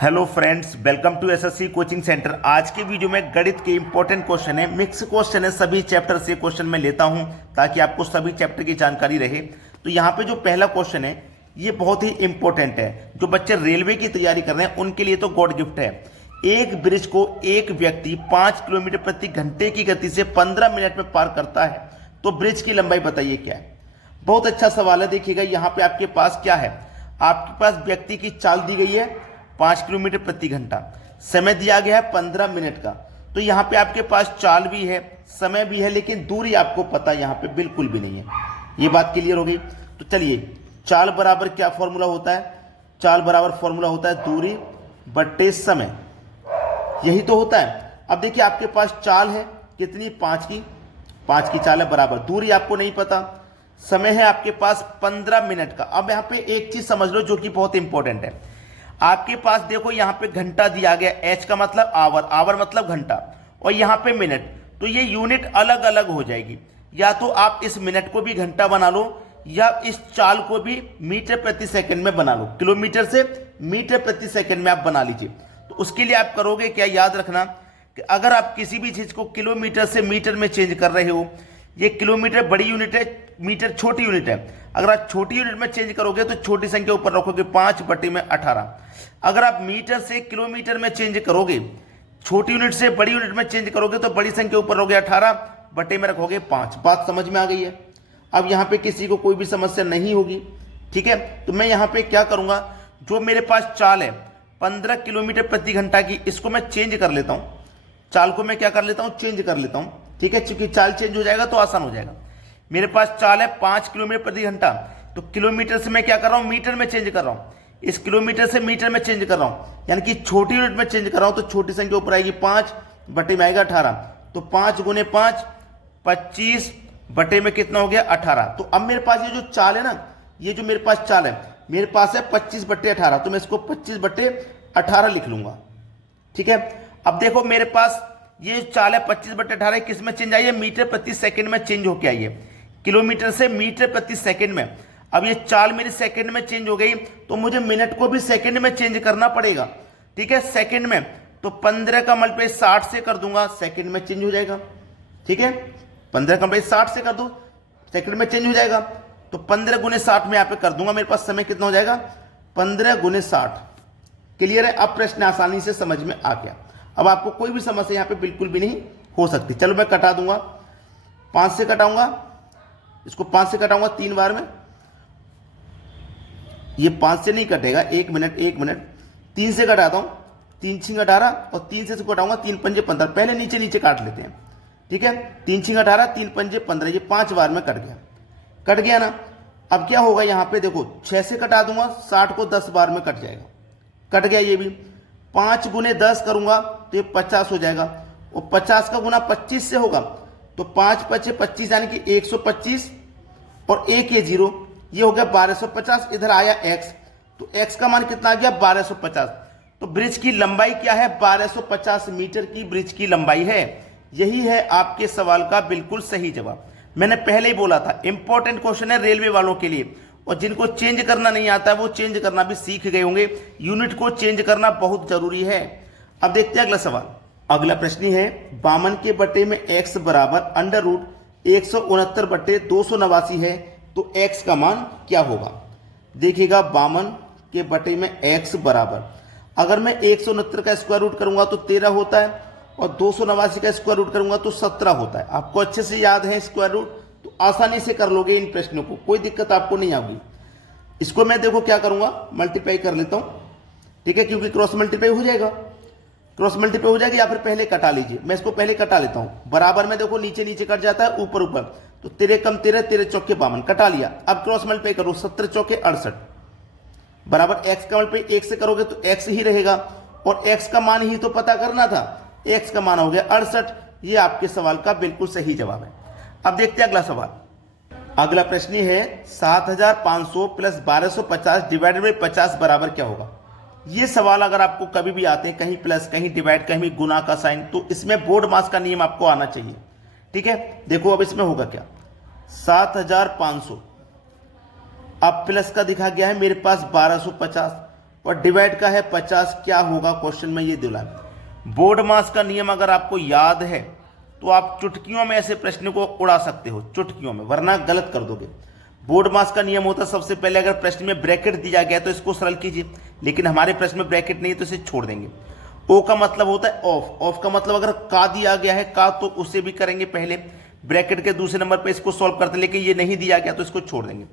Hello friends, welcome to SSC coaching centre. आज के वीडियो में गणित के इंपॉर्टेंट क्वेश्चन है, मिक्स क्वेश्चन है, सभी चैप्टर से क्वेश्चन मैं लेता हूं ताकि आपको सभी चैप्टर की जानकारी रहे। तो यहाँ पे जो पहला क्वेश्चन है ये बहुत ही इंपॉर्टेंट है। जो बच्चे रेलवे की तैयारी कर रहे हैं उनके लिए तो गॉड गिफ्ट है। एक ब्रिज को एक व्यक्ति 5 किलोमीटर प्रति घंटे की गति से 15 मिनट में पार करता है, तो ब्रिज की लंबाई बताइए क्या है। बहुत अच्छा सवाल है। देखिएगा यहाँ पे आपके पास क्या है, आपके पास व्यक्ति की चाल दी गई है 5 किलोमीटर प्रति घंटा, समय दिया गया है 15 मिनट का। तो यहाँ पे आपके पास चाल भी है, समय भी है, लेकिन दूरी आपको पता यहाँ पे बिल्कुल भी नहीं है। ये बात क्लियर हो गई। तो चलिए, चाल बराबर क्या फॉर्मूला होता है? चाल बराबर फॉर्मूला होता है दूरी बट्टे समय, यही तो होता है। अब देखिए आपके पास चाल है कितनी, 5 की चाल है, बराबर दूरी आपको नहीं पता, समय है आपके पास 15 मिनट का। अब यहाँ पे एक चीज समझ लो जो कि बहुत इंपॉर्टेंट है। आपके पास देखो यहाँ पे घंटा दिया गया, एच का मतलब आवर, आवर मतलब घंटा, और यहाँ पे मिनट, तो ये यूनिट अलग अलग हो जाएगी। या तो आप इस मिनट को भी घंटा बना लो या इस चाल को भी मीटर प्रति सेकंड में बना लो, किलोमीटर से मीटर प्रति सेकंड में आप बना लीजिए। तो उसके लिए आप करोगे क्या, याद रखना कि अगर आप किसी भी चीज को किलोमीटर से मीटर में चेंज कर रहे हो, ये किलोमीटर बड़ी यूनिट है, मीटर छोटी यूनिट है। अगर आप छोटी यूनिट में चेंज करोगे तो छोटी संख्या ऊपर रखोगे 5/18। अगर आप मीटर से किलोमीटर में चेंज करोगे, छोटी यूनिट से बड़ी यूनिट में चेंज करोगे तो बड़ी संख्या ऊपर रखोगे 18, बटे में रखोगे 5। बात समझ में आ गई है। अब यहाँ पे किसी को कोई भी समस्या नहीं होगी, ठीक है। तो मैं यहाँ पे क्या करूंगा, जो मेरे पास चाल है 15 किलोमीटर प्रति घंटा की, इसको मैं चेंज कर लेता हूँ। चाल को मैं क्या कर लेता हूँ, चेंज कर लेता हूँ, ठीक है। चूंकि चाल चेंज हो जाएगा तो आसान हो जाएगा। मेरे पास चाल है 5 किलोमीटर प्रति घंटा, तो किलोमीटर से मैं क्या कर रहा हूं, मीटर में चेंज कर रहा हूं। इस किलोमीटर से मीटर में चेंज कर रहा हूं, यानी कि छोटी यूनिट में चेंज कर रहा हूं। तो छोटी संख्या ऊपर आएगी 5, बटे में आएगा 18। तो 5 गुने 5 25, बटे में कितना हो गया 18। तो अब मेरे पास ये जो चाल है ना, ये जो मेरे पास चाल है, मेरे पास है 25/18, तो मैं इसको 25/18 लिख लूंगा, ठीक है। अब देखो मेरे पास ये चाल है 25/18, किस में चेंज आई है, मीटर प्रति सेकंड में चेंज होके आई है, किलोमीटर से मीटर प्रति सेकंड में। अब ये चाल मेरी सेकंड में चेंज हो गई, तो मुझे मिनट को भी सेकंड में चेंज करना पड़ेगा, ठीक है, सेकंड में। तो 15 का मल्टीप्लाई 60 से कर दूंगा, सेकंड में चेंज हो जाएगा, ठीक है। 15 का मल्टीप्लाई 60 से कर दो, सेकंड में चेंज हो जाएगा। तो 15 गुने 60 में यहाँ पे कर दूंगा, मेरे पास समय कितना हो जाएगा, 15 गुने 60। क्लियर है। अब प्रश्न आसानी से समझ में आ गया। अब आपको कोई भी समस्या यहाँ पे बिल्कुल भी नहीं हो सकती। चलो मैं कटा दूंगा, 5 से कटाऊंगा, इसको 5 से कटाऊंगा 3 बार में। ये 5 से नहीं कटेगा, 1 मिनट 3 से कटाता हूं, 3 छिंग 18, और 3 से कटाऊंगा, 3 पंजे 15। पहले नीचे नीचे काट लेते हैं, ठीक है। 3 छिंग 18, 3 पंजे 15, ये 5 बार में कट गया ना। अब क्या होगा यहाँ पे देखो, 6 से कटा दूंगा, 60 को 10 बार में कट जाएगा, कट गया ये भी। 5 गुने 10 करूंगा तो ये 50 हो जाएगा, और 50 का गुना 25 से होगा, तो 5 पचे 25, यानी कि 125, और एक ये 0, ये हो गया 1250। इधर आया x, तो x का मान कितना आ गया, 1250। तो ब्रिज की लंबाई क्या है, 1250 मीटर की ब्रिज की लंबाई है। यही है आपके सवाल का बिल्कुल सही जवाब। मैंने पहले ही बोला था, इंपॉर्टेंट क्वेश्चन है रेलवे वालों के लिए, और जिनको चेंज करना नहीं आता है वो चेंज करना भी सीख गए होंगे। यूनिट को चेंज करना बहुत जरूरी है। अब देखते हैं अगला सवाल। अगला प्रश्न है, 52 के बटे में x बराबर √169/289 है, तो x का मान क्या होगा। देखिएगा 52 के बटे में x बराबर, अगर मैं 169 का स्क्वायर रूट करूंगा तो 13 होता है, और 289 का स्क्वायर रूट करूंगा तो 17 होता है। आपको अच्छे से याद है स्क्वायर रूट, तो आसानी से कर लोगे इन प्रश्नों को, कोई दिक्कत आपको नहीं आएगी। इसको मैं देखो क्या करूंगा, मल्टीप्लाई कर लेता हूं, ठीक है, क्योंकि क्रॉस मल्टीप्लाई हो जाएगा, क्रॉस मल्टीप्लाई हो जाएगी। या फिर पहले कटा लीजिए, मैं इसको पहले कटा लेता हूं। बराबर में देखो नीचे नीचे कट जाता है, ऊपर ऊपर, तो 13 कम 13, 13 चौके 52, कटा लिया। अब क्रॉस मल्टीप्लाई करो, 17 चौके 68 बराबर x का मल्टीप्लाई 1 से करोगे तो x ही रहेगा, और x का मान ही तो पता करना था, x का मान हो गया 68। ये आपके सवाल का बिल्कुल सही जवाब है। अब देखते हैं अगला सवाल। अगला प्रश्न है, 7500 प्लस 1250 डिवाइडेड बाई 50 बराबर क्या होगा। ये सवाल अगर आपको कभी भी आते हैं, कहीं प्लस कहीं डिवाइड कहीं गुना का साइन, तो इसमें बोर्ड मास का नियम आपको आना चाहिए, ठीक है। देखो अब इसमें होगा क्या, 7500, अब प्लस का दिखा गया है मेरे पास 1250, और डिवाइड का है 50, क्या होगा क्वेश्चन में ये दिला। बोर्ड मास का नियम अगर आपको याद है तो आप चुटकियों में ऐसे प्रश्न को उड़ा सकते हो, चुटकियों में, वरना गलत कर दोगे। बोर्ड मास का नियम होता है सबसे पहले अगर प्रश्न में ब्रैकेट दिया गया तो इसको सरल कीजिए, लेकिन हमारे प्रश्न में ब्रैकेट नहीं तो इसे छोड़ देंगे। ओ का मतलब होता है ऑफ, ऑफ का मतलब अगर का दिया गया है का तो उसे भी करेंगे पहले, ब्रैकेट के दूसरे नंबर पे इसको सॉल्व करते हैं, लेकिन ये नहीं दिया गया तो इसको छोड़ देंगे।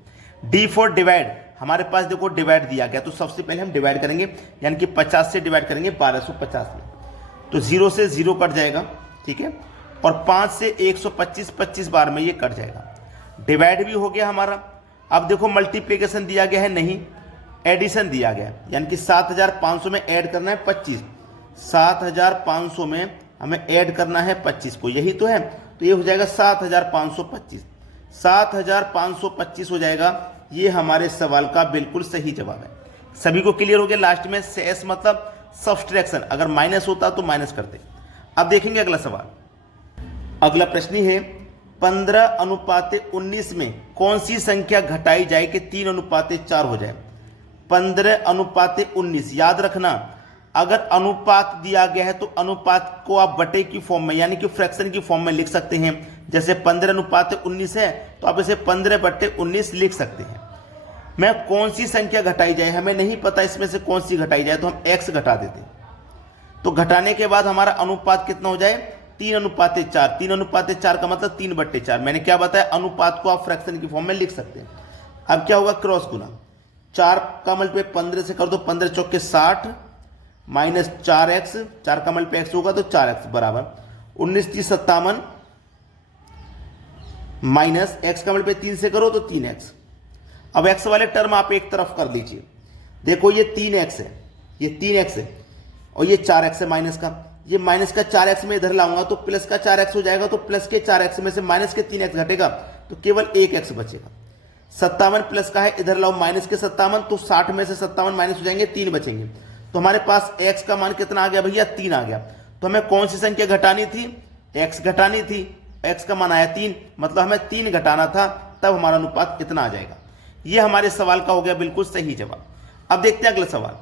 डी फॉर डिवाइड, हमारे पास देखो डिवाइड दिया गया तो सबसे पहले हम डिवाइड करेंगे, यानी कि 50 से डिवाइड करेंगे 1250 में, तो 0 से 0 कट जाएगा, ठीक है, और 5 से 125 25 बार में ये कट जाएगा। डिवाइड भी हो गया हमारा। अब देखो मल्टीप्लिकेशन दिया गया है नहीं, एडिशन दिया गया है, यानी कि 7500 में ऐड करना है 25, 7500 में हमें ऐड करना है 25 को, यही तो है, तो ये हो जाएगा 7525, 7525 हो जाएगा। ये हमारे सवाल का बिल्कुल सही जवाब है। सभी को क्लियर हो गया। लास्ट में सेस मतलब सब्सट्रैक्शन, अगर माइनस होता तो माइनस करते। अब देखेंगे अगला सवाल। अगला प्रश्न है 15:19 में कौन सी संख्या घटाई जाए कि 3:4 हो जाए। 15:19, याद रखना अगर अनुपात दिया गया है तो अनुपात को आप बटे की फॉर्म में यानी कि फ्रैक्शन की फॉर्म में लिख सकते हैं। जैसे 15:19 है तो आप इसे 15/19 लिख सकते हैं। मैं कौन सी संख्या घटाई जाए, हमें नहीं पता इसमें से कौन सी घटाई जाए, तो हम x घटा देते हैं। तो घटाने के बाद हमारा अनुपात कितना हो जाए 3:4। 3:4 का मतलब 3/4। मैंने क्या बताया, अनुपात को आप फ्रैक्शन की फॉर्म में लिख सकते हैं। अब क्या होगा, क्रॉस गुना, 4 का मल्टीप्लाई 15 से कर दो, 15 चौके 60 माइनस 4x, 4 का मल्टीप्लाई x होगा तो 4x बराबर 19 30 57 माइनस x का मल्टीप्लाई 3 से करो तो 3x। अब x वाले टर्म आप एक तरफ कर लीजिए, देखो ये 3x है, ये 3x है और ये 4x है माइनस का, ये माइनस का 4x में इधर लाऊंगा तो प्लस का 4x हो जाएगा, तो प्लस के 4x में से माइनस के 3x घटेगा तो केवल 1x बचेगा। 57 प्लस का है, इधर लाओ माइनस के 57, तो 60 में से 57 माइनस हो जाएंगे, 3 बचेंगे। तो हमारे पास x का मान कितना आ गया भैया, 3 आ गया। तो हमें कौन सी संख्या घटानी थी, x घटानी थी, x का मान आया 3, मतलब हमें 3 घटाना था, तब हमारा अनुपात इतना आ जाएगा। यह हमारे सवाल का हो गया बिल्कुल सही जवाब। अब देखते हैं अगला सवाल।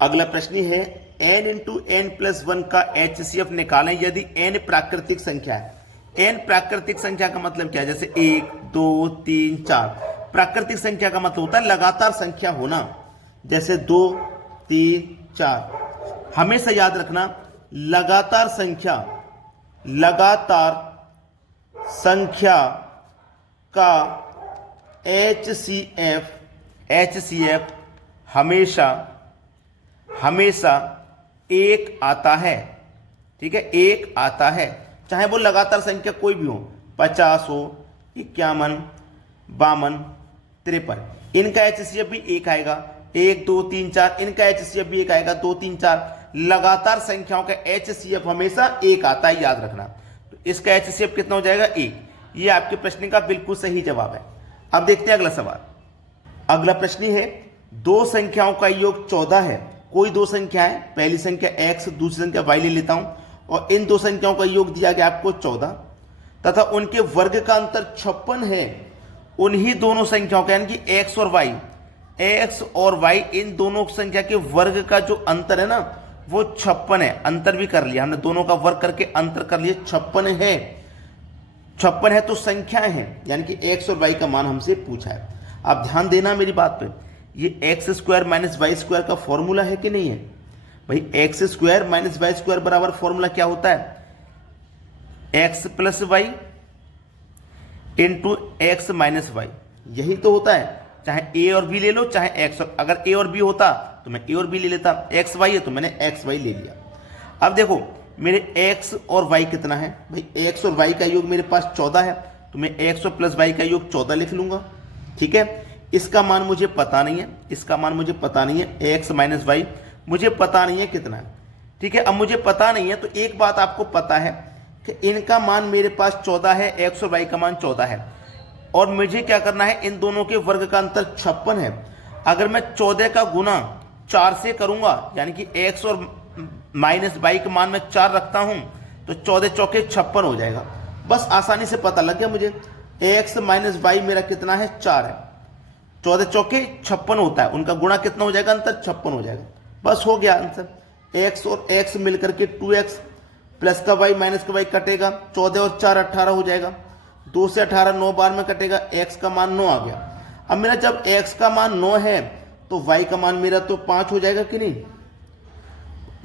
अगला प्रश्न है n × n+1 का HCF निकालें यदि n प्राकृतिक संख्या है। n प्राकृतिक संख्या का मतलब क्या है, जैसे 1 2 3 4। प्राकृतिक संख्या का मतलब होता है लगातार संख्या होना, जैसे 2 3 4। हमेशा याद रखना लगातार संख्या का HCF हमेशा 1 आता है, ठीक है, 1 आता है, चाहे वो लगातार संख्या कोई भी हो, 50 हो, 51 52 53, इनका HCF भी 1 आएगा। 1 2 3 4 इनका HCF भी 1 आएगा, 2 3 4 लगातार संख्याओं का HCF हमेशा 1 आता है, याद रखना। तो इसका HCF कितना हो जाएगा, 1। ये आपके प्रश्न का बिल्कुल सही जवाब है। अब देखते हैं अगला सवाल। अगला प्रश्न है दो संख्याओं का योग 14 है। कोई दो संख्या है, पहली संख्या x दूसरी संख्या y ले लेता हूं, और इन दो संख्याओं का योग दिया गया आपको 14 तथा उनके वर्ग का अंतर 56 है। उन्हीं दोनों संख्याओं का यानी कि x और y इन दोनों संख्या के वर्ग का जो अंतर है ना वो 56 है। अंतर भी कर लिया हमने, दोनों का वर्ग करके अंतर कर लिया, 56 है। 56 है तो संख्याएं हैं, यानी कि x और y का मान हमसे पूछा है। आप ध्यान देना मेरी बात पे, ये x² - y² का फॉर्मूला है कि नहीं है भाई। x² - y² बराबर फॉर्मूला क्या होता है, x + y × x - y, यही तो होता है। चाहे a और b ले लो, चाहे x, अगर a और b होता तो मैं a और b ले लेता, x y है तो मैंने x y ले लिया। अब देखो मेरे x और y कितना है भाई, x और y का योग मेरे पास 14 है, तो मैं x और प्लस y का योग 14 लिख लूंगा, ठीक है। इसका मान मुझे पता नहीं है, इसका मान मुझे पता नहीं है, x - y मुझे पता नहीं है कितना है, ठीक है। अब मुझे पता नहीं है तो एक बात आपको पता है कि इनका मान मेरे पास 14 है, x और y का मान 14 है, और मुझे क्या करना है, इन दोनों के वर्ग का अंतर 56 है। अगर मैं 14 का गुना 4 से करूंगा, यानी कि x और -y का मान मैं 4 रखता हूं, तो 14 चौके 56 हो जाएगा। बस आसानी से पता लग गया मुझे, x - y मेरा कितना है, 4 है। 14 चौके 56 होता है, उनका गुणा कितना हो जाएगा, अंतर 56 हो जाएगा। बस हो गया आंसर। एक्स और एक्स मिलकर के 2x प्लस का y माइनस का y कटेगा, 14 और 4 18 हो जाएगा, 2 से 18 9 बार में कटेगा, x का मान 9 आ गया। अब मेरा जब x का मान 9 है तो y का मान मेरा तो 5 हो जाएगा कि नहीं,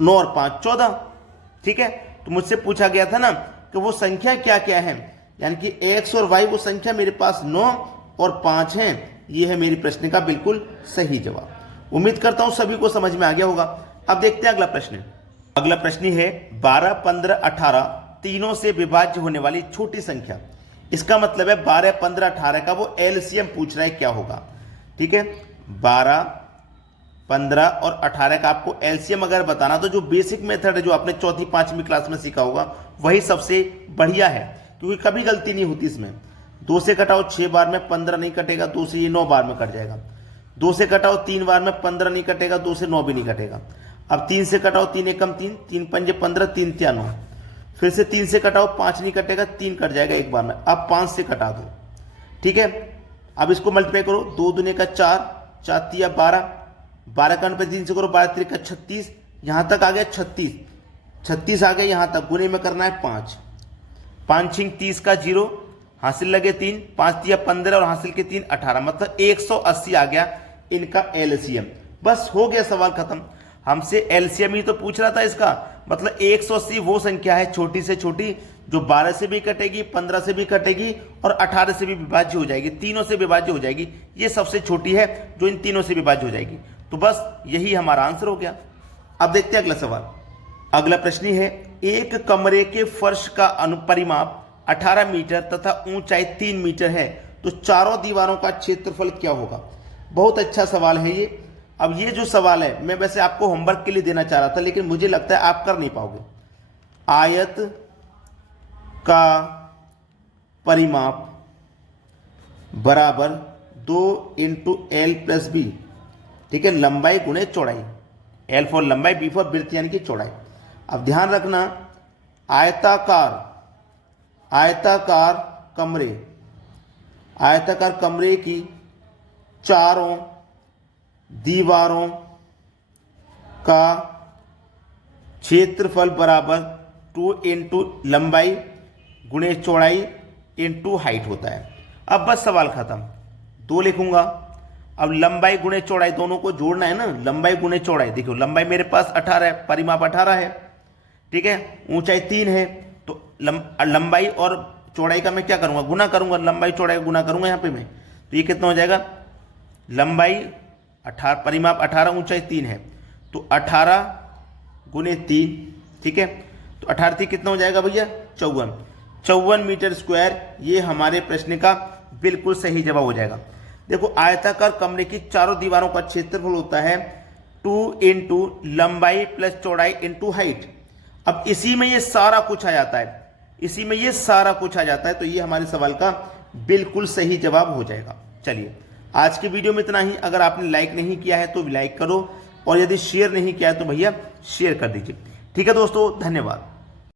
9 और 5 14, ठीक है। तो मुझसे पूछा गया था ना कि वो संख्या क्या क्या है, यानी कि x और y वो संख्या मेरे पास 9 और 5 हैं। ये है मेरी प्रश्न का बिल्कुल सही जवाब। उम्मीद करता हूं सभी को समझ में आ गया होगा। अब देखते हैं अगला प्रश्न। अगला प्रश्न है 12, 15, 18 तीनों से विभाज्य होने वाली छोटी संख्या। इसका मतलब है 12, 15, 18 का वो एलसीएम पूछ रहा है, क्या होगा, ठीक है। 12, 15 और 18 का आपको एलसीएम अगर बताना तो जो बेसिक मेथड है जो आपने चौथी 5वीं क्लास में सीखा होगा वही सबसे बढ़िया है, क्योंकि कभी गलती नहीं होती इसमें। 2 से कटाओ 6 बार में 15 नहीं कटेगा, 2 से ये 9 बार में कट जाएगा। 2 से कटाओ 3 बार में 15 नहीं कटेगा, 2 से 9 भी नहीं कटेगा। अब 3 से कटाओ 3 एकम 3, 3 पंजे 15, 3 तिया 9। फिर से 3 से कटाओ 5 नहीं कटेगा, 3 कट जाएगा एक बार में। अब 5 से कटा दो, ठीक है। अब इसको मल्टीप्लाई करो, 2 दूने का 4, 4 तिया 12, 12 का 3 से करो, 12 3 का 36, यहां तक आ गया 36, 36 आ गया यहां तक। गुने में करना है 5, 5 छिंग 30 का 0, हासिल लगे 3, 5 तिया 15 और हासिल के 3 18, मतलब 180 आ गया इनका एलसीएम। बस हो गया सवाल खत्म। हमसे एलसीएम ही तो पूछ रहा था इसका, मतलब 180 वो संख्या है छोटी से छोटी जो 12 से भी कटेगी, 15 से भी कटेगी और 18 से भी विभाज्य हो जाएगी, तीनों से विभाज्य हो जाएगी। ये सबसे छोटी है जो इन तीनों से विभाज्य हो जाएगी। तो बस यही हमारा आंसर हो गया। अब देखते हैं अगला सवाल। अगला प्रश्न है एक कमरे के फर्श का अनुपरिमाप 18 मीटर तथा ऊंचाई 3 मीटर है, तो चारों दीवारों का क्षेत्रफल क्या होगा। बहुत अच्छा सवाल है ये। अब ये जो सवाल है मैं वैसे आपको होमवर्क के लिए देना चाह रहा था, लेकिन मुझे लगता है आप कर नहीं पाओगे। आयत का परिमाप बराबर 2 × L + B, ठीक है, लंबाई गुणे चौड़ाई। L फॉर लंबाई, B फॉर वृत्त यानी कि चौड़ाई। अब ध्यान रखना, आयताकार कमरे की चारों दीवारों का क्षेत्रफल बराबर 2 × लंबाई गुणे चौड़ाई इंटू हाइट होता है। अब बस सवाल खत्म, 2 लिखूंगा। अब लंबाई गुणे चौड़ाई दोनों को जोड़ना है ना, लंबाई गुणे चौड़ाई। देखो लंबाई मेरे पास 18 है, परिमाप 18 है, ठीक है, ऊंचाई 3 है, तो लंबाई और चौड़ाई का मैं क्या करूंगा, गुना करूंगा, लंबाई चौड़ाई गुना करूंगा यहाँ पे मैं। तो ये कितना हो जाएगा, लंबाई 18, परिमाप 18, ऊंचाई 3 है, तो 18 गुने 3, ठीक है, तो 18 कितना हो जाएगा भैया, 54 मीटर स्क्वायर। ये हमारे प्रश्न का बिल्कुल सही जवाब हो जाएगा। देखो आयताकार कमरे की चारों दीवारों का क्षेत्रफल होता है 2 × लंबाई प्लस चौड़ाई इंटू हाइट। अब इसी में ये सारा कुछ आ जाता है, तो ये हमारे सवाल का बिल्कुल सही जवाब हो जाएगा। चलिए आज के वीडियो में इतना ही। अगर आपने लाइक नहीं किया है तो लाइक करो, और यदि शेयर नहीं किया है तो भैया शेयर कर दीजिए। ठीक है दोस्तों, धन्यवाद।